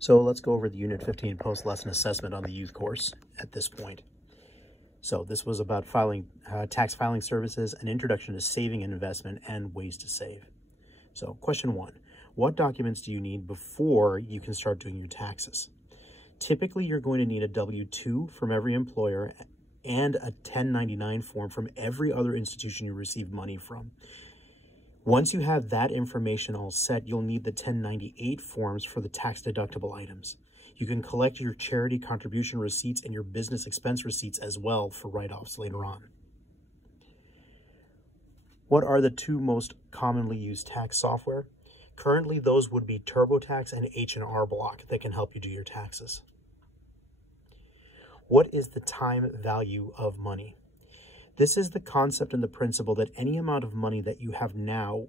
So let's go over the Unit 15 post-lesson assessment on the youth course at this point. So this was about tax filing services, an introduction to saving and investment, and ways to save. So question 1, what documents do you need before you can start doing your taxes? Typically, you're going to need a W-2 from every employer and a 1099 form from every other institution you receive money from. Once you have that information all set, you'll need the 1098 forms for the tax-deductible items. You can collect your charity contribution receipts and your business expense receipts as well for write-offs later on. What are the two most commonly used tax software? Currently, those would be TurboTax and H&R Block that can help you do your taxes. What is the time value of money? This is the concept and the principle that any amount of money that you have now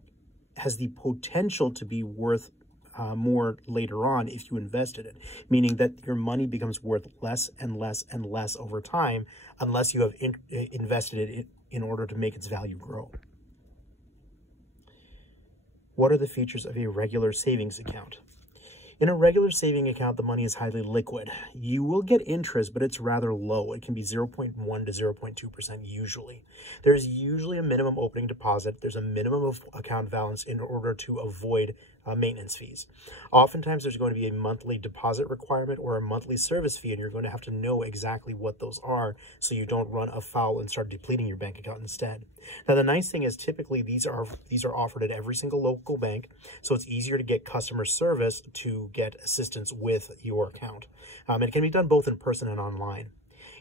has the potential to be worth more later on if you invested it, meaning that your money becomes worth less and less and less over time unless you have invested it in order to make its value grow. What are the features of a regular savings account? In a regular saving account, the money is highly liquid. You will get interest, but it's rather low. It can be 0.1 to 0.2% usually. There's usually a minimum opening deposit. There's a minimum of account balance in order to avoid maintenance fees. Oftentimes, there's going to be a monthly deposit requirement or a monthly service fee, and you're going to have to know exactly what those are so you don't run afoul and start depleting your bank account instead. Now, the nice thing is typically these are offered at every single local bank, so it's easier to get customer service to get assistance with your account. And it can be done both in person and online.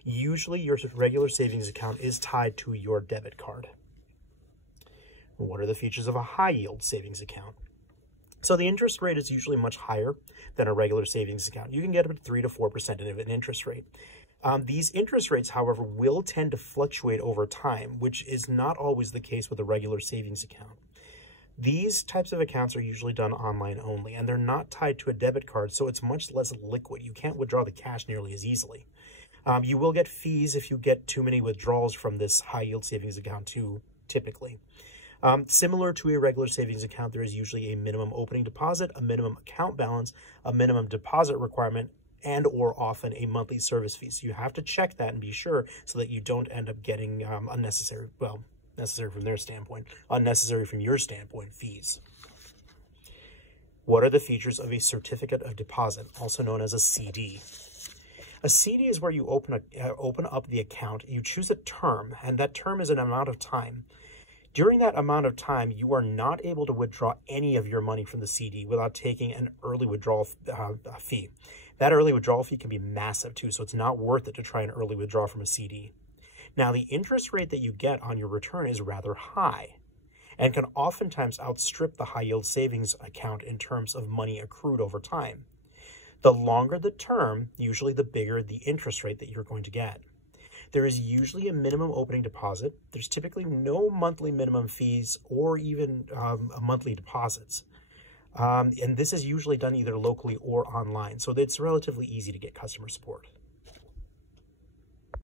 Usually, your regular savings account is tied to your debit card. What are the features of a high-yield savings account? So the interest rate is usually much higher than a regular savings account. You can get up to 3 to 4% of an interest rate. These interest rates, however, will tend to fluctuate over time, which is not always the case with a regular savings account. These types of accounts are usually done online only, and they're not tied to a debit card, so it's much less liquid. You can't withdraw the cash nearly as easily. You will get fees if you get too many withdrawals from this high-yield savings account too, typically. Similar to a regular savings account, there is usually a minimum opening deposit, a minimum account balance, a minimum deposit requirement, and or often a monthly service fee. So you have to check that and be sure so that you don't end up getting necessary from their standpoint, unnecessary from your standpoint, fees. What are the features of a certificate of deposit, also known as a CD? A CD is where you open up the account, you choose a term, and that term is an amount of time. During that amount of time, you are not able to withdraw any of your money from the CD without taking an early withdrawal fee. That early withdrawal fee can be massive too, so it's not worth it to try and early withdraw from a CD. Now, the interest rate that you get on your return is rather high and can oftentimes outstrip the high-yield savings account in terms of money accrued over time. The longer the term, usually the bigger the interest rate that you're going to get. There is usually a minimum opening deposit. There's typically no monthly minimum fees or even monthly deposits. And this is usually done either locally or online, so it's relatively easy to get customer support.